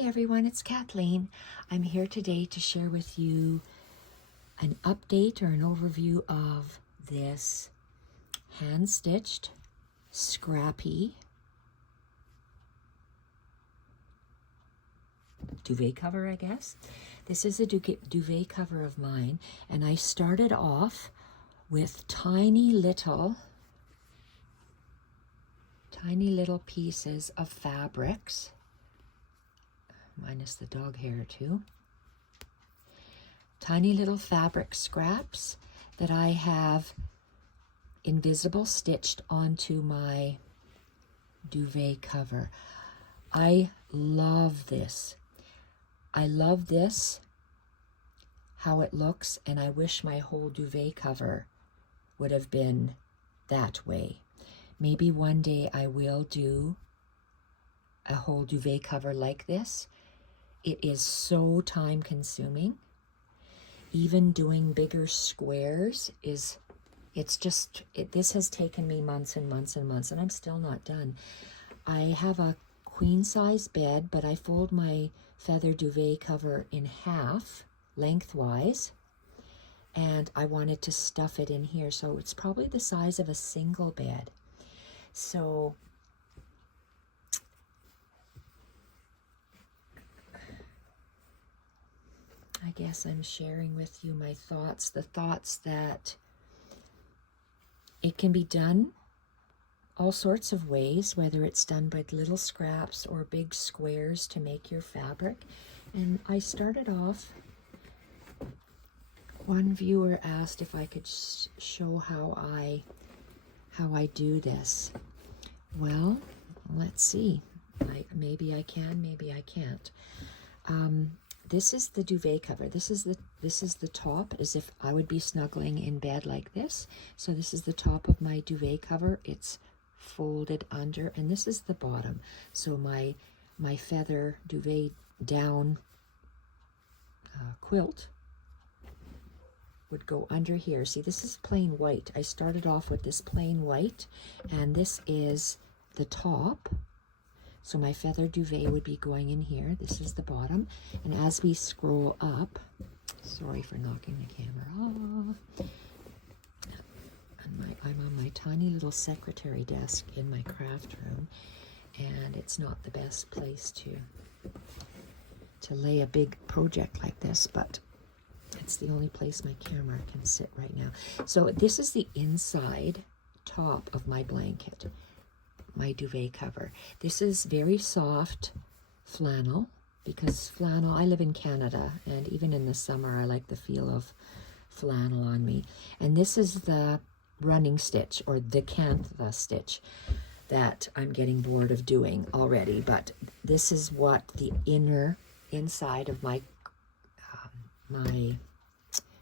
Hi everyone, it's Kathleen. I'm here today to share with you an update or an overview of this hand-stitched Scrappy duvet cover, I guess. This is a duvet cover of mine, and I started off with tiny little pieces of fabrics, minus the dog hair too. Tiny little fabric scraps that I have invisible stitched onto my duvet cover. I love this. I love this, how it looks, and I wish my whole duvet cover would have been that way. Maybe one day I will do a whole duvet cover like this. It is so time consuming. Even doing bigger squares this has taken me months and months and months, and I'm still not done. I have a queen size bed, but I fold my feather duvet cover in half lengthwise, and I wanted to stuff it in here, so it's probably the size of a single bed. So I guess I'm sharing with you my thoughts, the thoughts that it can be done all sorts of ways, whether it's done by little scraps or big squares to make your fabric. And I started off, one viewer asked if I could show how I do this. Well, let's see. Maybe I can, maybe I can't. This is the duvet cover. This is the top, as if I would be snuggling in bed like this. So this is the top of my duvet cover. It's folded under, and this is the bottom. So my feather duvet down quilt would go under here. See, this is plain white. I started off with this plain white, and this is the top. So my feather duvet would be going in here. This is the bottom. And as we scroll up, sorry for knocking the camera off. And I'm on my tiny little secretary desk in my craft room, and it's not the best place to lay a big project like this, but it's the only place my camera can sit right now. So this is the inside top of my blanket, my duvet cover. This is very soft flannel, because flannel, I live in Canada, and even in the summer I like the feel of flannel on me. And this is the running stitch, or the cantha stitch, that I'm getting bored of doing already, but this is what the inside of my my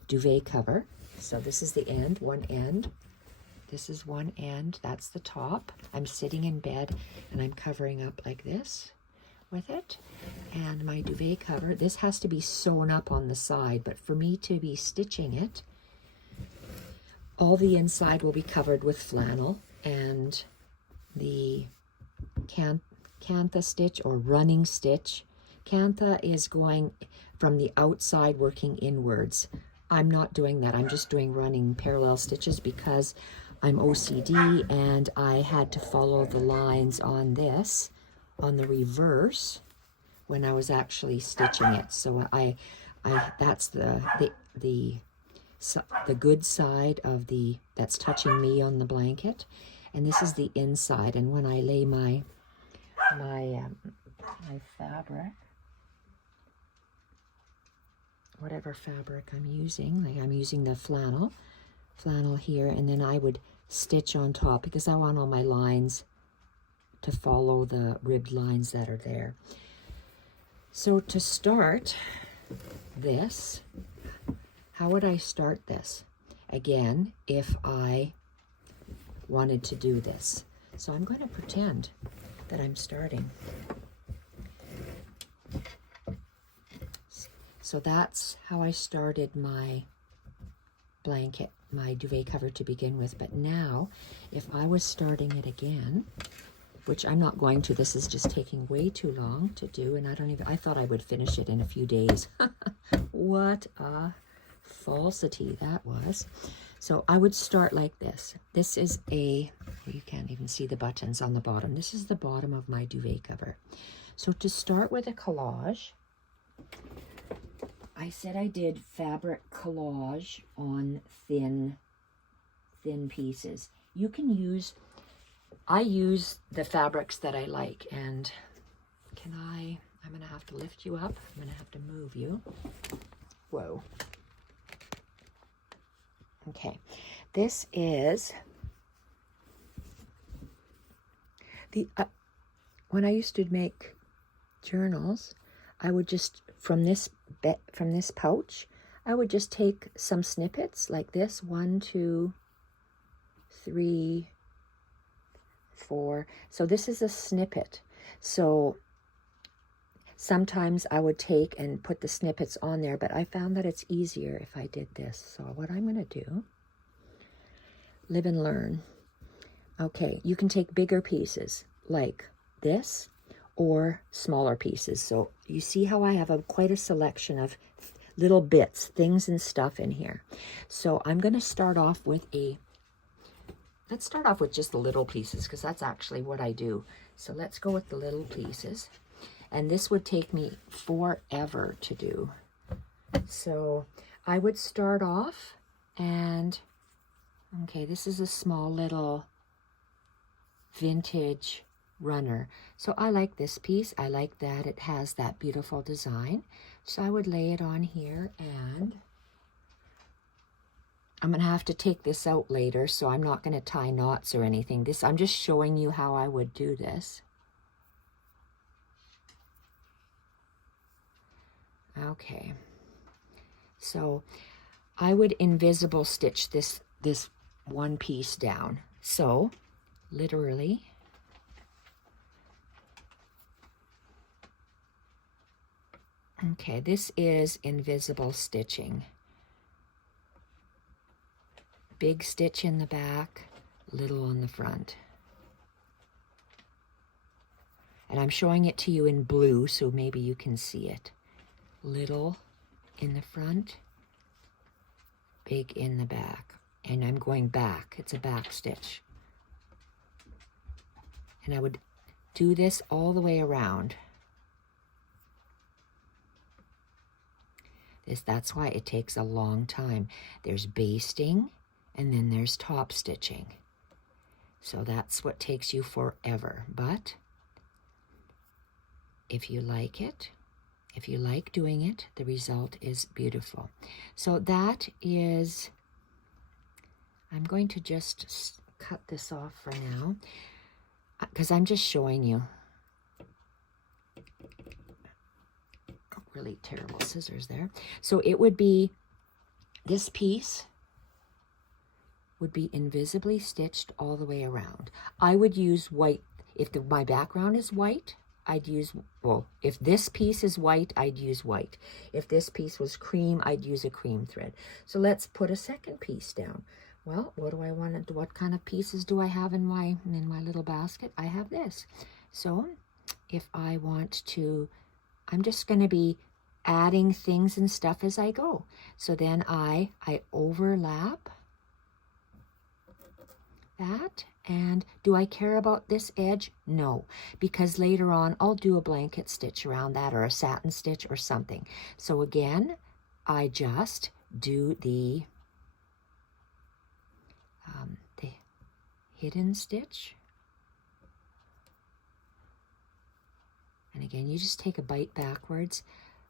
duvet cover. So this is the end, one end. This is one end, that's the top. I'm sitting in bed and I'm covering up like this with it. And my duvet cover, this has to be sewn up on the side, but for me to be stitching it, all the inside will be covered with flannel, and the cantha stitch, or running stitch. Cantha is going from the outside working inwards. I'm not doing that. I'm just doing running parallel stitches because I'm OCD, and I had to follow the lines on this, on the reverse, when I was actually stitching it. So that's the good side of that's touching me on the blanket, and this is the inside. And when I lay my fabric, whatever fabric I'm using, like I'm using the flannel here, and then I would stitch on top because I want all my lines to follow the ribbed lines that are there. So to start this, how would I start this? Again, if I wanted to do this. So I'm going to pretend that I'm starting. So that's how I started my blanket, my duvet cover to begin with. But now, if I was starting it again, which I'm not going to. This is just taking way too long to do, and I thought I would finish it in a few days. What a falsity that was. So I would start like this. This is you can't even see the buttons on the bottom. This is the bottom of my duvet cover. So to start with a collage, I said I did fabric collage on thin pieces. You can I use the fabrics that I like, and I'm gonna have to lift you up. I'm gonna have to move you. Whoa. Okay, this is when I used to make journals, I would just, from this pouch, I would just take some snippets like this, 1, 2, 3, 4. So this is a snippet. So sometimes I would take and put the snippets on there, but I found that it's easier if I did this. So what I'm going to do, live and learn. Okay, you can take bigger pieces like this or smaller pieces. So you see how I have quite a selection of little bits, things and stuff in here. So I'm going to start off with let's start off with just the little pieces, because that's actually what I do. So let's go with the little pieces. And this would take me forever to do. So I would start off and, okay, this is a small little vintage runner. So I like this piece. I like that it has that beautiful design. So I would lay it on here, and I'm going to have to take this out later, so I'm not going to tie knots or anything. I'm just showing you how I would do this. Okay, so I would invisible stitch this one piece down. So literally, okay, this is invisible stitching. Big stitch in the back, little on the front. And I'm showing it to you in blue, so maybe you can see it. Little in the front, big in the back. And I'm going back. It's a back stitch. And I would do this all the way around. That's why it takes a long time. There's basting, and then there's top stitching. So that's what takes you forever. But if you like it, if you like doing it, the result is beautiful. So that is, I'm going to just cut this off for now, because I'm just showing you. Really terrible scissors there. So it would be, this piece would be invisibly stitched all the way around. I would use white. If my background is white, I'd use, well, if this piece is white, I'd use white. If this piece was cream, I'd use a cream thread. So let's put a second piece down. Well, what do I want to, what kind of pieces do I have in my little basket? I have this. So if I want to, I'm just going to be adding things and stuff as I go. So then I overlap that. And do I care about this edge? No, because later on I'll do a blanket stitch around that, or a satin stitch or something. So again, I just do the hidden stitch. And again, you just take a bite backwards,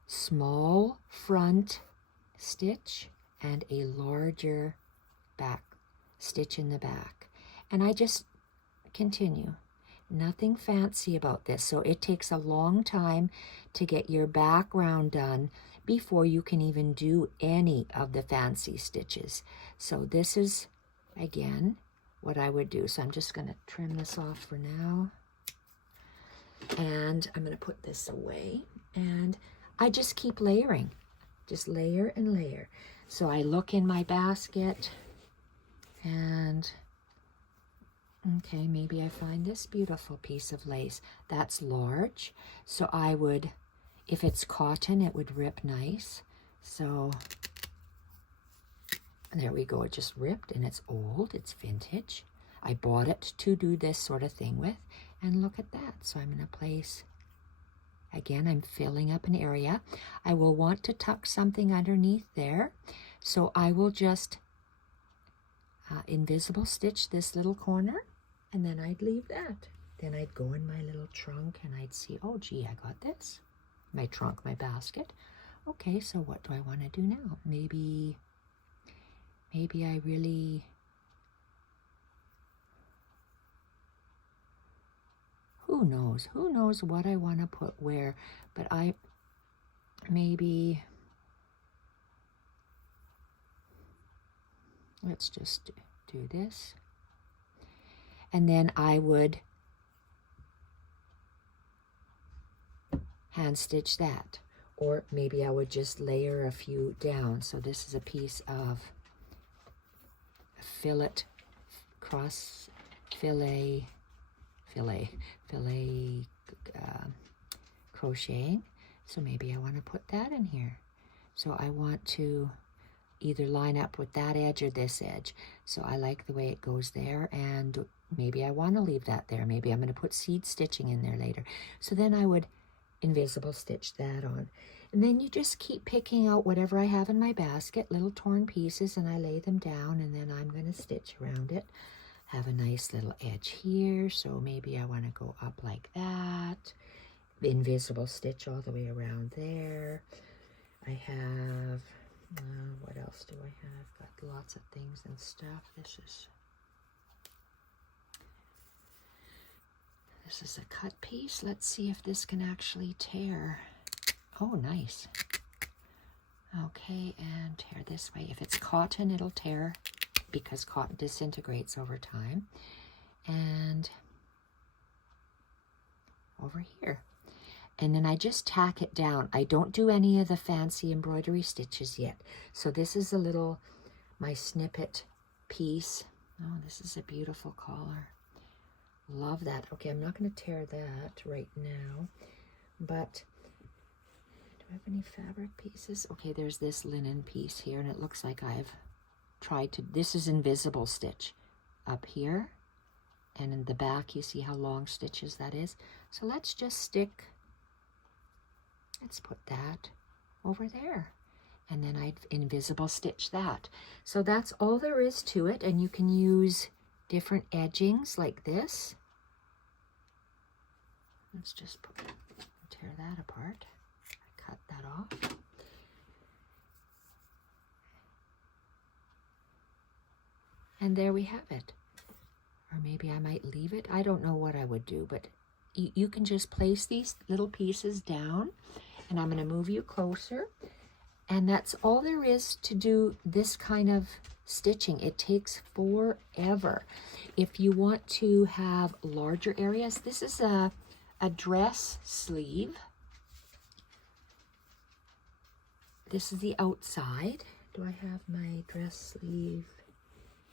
small front stitch and a larger back stitch in the back. And I just continue. Nothing fancy about this. So it takes a long time to get your background done before you can even do any of the fancy stitches. So this is, again, what I would do. So I'm just going to trim this off for now. And I'm going to put this away. And I just keep layering. Just layer and layer. So I look in my basket, and Okay, maybe I find this beautiful piece of lace. That's large, so I would, if it's cotton, it would rip nice. So there we go, it just ripped, and it's old, it's vintage. I bought it to do this sort of thing with, and look at that. So I'm going to place, again, I'm filling up an area. I will want to tuck something underneath there, so I will just invisible stitch this little corner, and then I'd leave that. Then I'd go in my little trunk and I'd see, oh gee, I got this. My trunk, my basket. Okay, so what do I want to do now? Maybe I really, who knows what I want to put where, but let's just do this. And then I would hand stitch that. Or maybe I would just layer a few down. So this is a piece of fillet crocheting. So maybe I want to put that in here. So I want to either line up with that edge or this edge. So I like the way it goes there, and maybe I want to leave that there. Maybe I'm going to put seed stitching in there later. So then I would invisible stitch that on. And then you just keep picking out whatever I have in my basket, little torn pieces, and I lay them down, and then I'm going to stitch around it. Have a nice little edge here, so maybe I want to go up like that. Invisible stitch all the way around there. I have, what else do I have? Got lots of things and stuff. This is a cut piece. Let's see if this can actually tear. Oh, nice. Okay, and tear this way. If it's cotton, it'll tear because cotton disintegrates over time. And over here. And then I just tack it down. I don't do any of the fancy embroidery stitches yet. So this is a little, my snippet piece. Oh, this is a beautiful collar. Love that. Okay, I'm not going to tear that right now, but do I have any fabric pieces? Okay, there's this linen piece here, and it looks like I've tried to, this is invisible stitch up here, and in the back you see how long stitches that is. So let's just stick, let's put that over there, and then I'd invisible stitch that. So that's all there is to it, and you can use different edgings like this. Let's just tear that apart. I cut that off. And there we have it. Or maybe I might leave it. I don't know what I would do, but you can just place these little pieces down, and I'm going to move you closer. And that's all there is to do this kind of stitching. It takes forever. If you want to have larger areas, this is a dress sleeve. This is the outside. Do I have my dress sleeve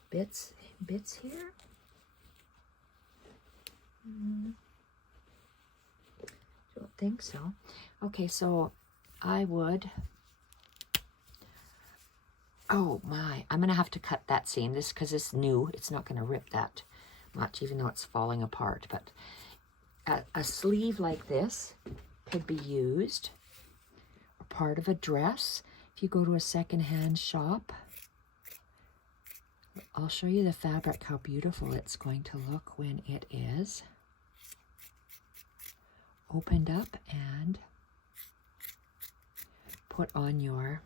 bits here? Don't think so. Okay, so I would, oh my, I'm gonna have to cut that seam. This, because it's new, it's not gonna rip that much, even though it's falling apart. But a sleeve like this could be used, or part of a dress. If you go to a secondhand shop, I'll show you the fabric, how beautiful it's going to look when it is opened up and put on your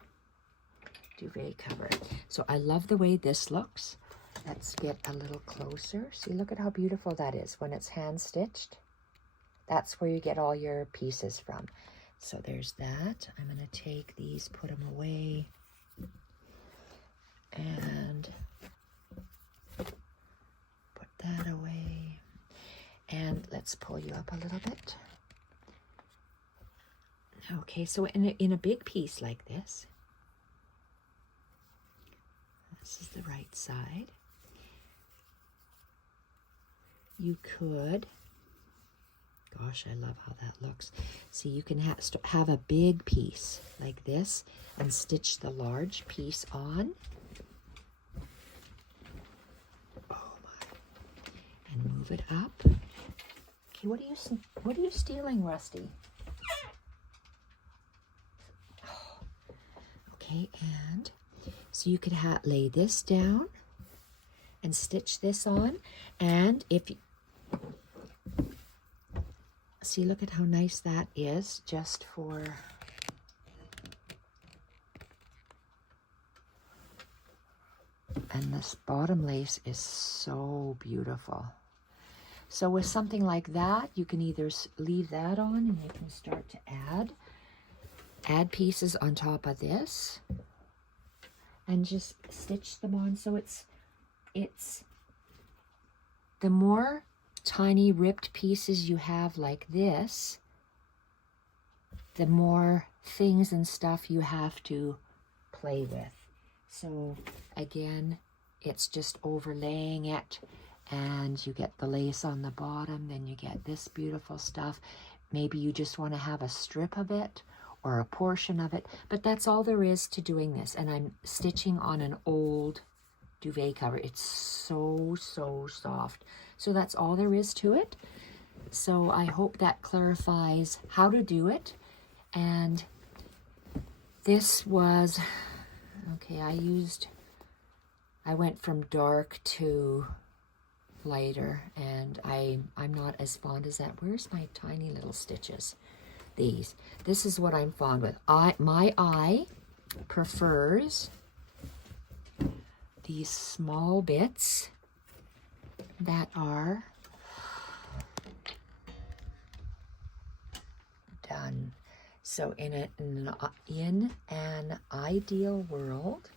duvet cover. So I love the way this looks. Let's get a little closer. See, look at how beautiful that is when it's hand stitched. That's where you get all your pieces from. So there's that. I'm going to take these, put them away, and put that away. And let's pull you up a little bit. Okay, so in a big piece like this is the right side. you could, gosh, I love how that looks. See, you can have a big piece like this and stitch the large piece on. Oh my. And move it up. Okay, what are you stealing, Rusty? Oh, okay, and so you could lay this down and stitch this on, and if you see, look at how nice that is, just for and this bottom lace is so beautiful. So with something like that, you can either leave that on and you can start to add pieces on top of this and just stitch them on. So it's the more tiny ripped pieces you have like this, the more things and stuff you have to play with. So again, it's just overlaying it, and you get the lace on the bottom, then you get this beautiful stuff. Maybe you just want to have a strip of it or a portion of it, but that's all there is to doing this. And I'm stitching on an old duvet cover. It's so soft. So that's all there is to it. So I hope that clarifies how to do it. And this was, okay, I went from dark to lighter, and I'm not as fond as that. Where's my tiny little stitches? This is what I'm fond with. My eye prefers these small bits that are done. So in an ideal world,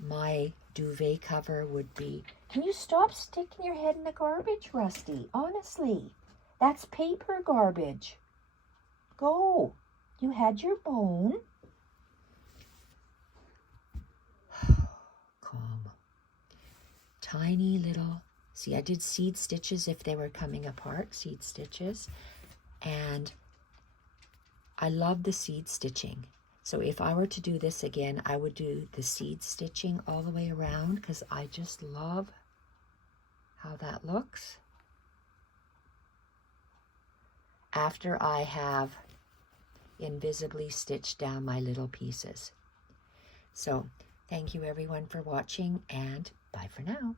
my duvet cover would be, can you stop sticking your head in the garbage, Rusty? Honestly, that's paper garbage. Go. You had your bone. Calm. Tiny little, see, I did seed stitches if they were coming apart, seed stitches. And I love the seed stitching. So if I were to do this again, I would do the seed stitching all the way around because I just love how that looks after I have invisibly stitched down my little pieces. So thank you everyone for watching, and bye for now.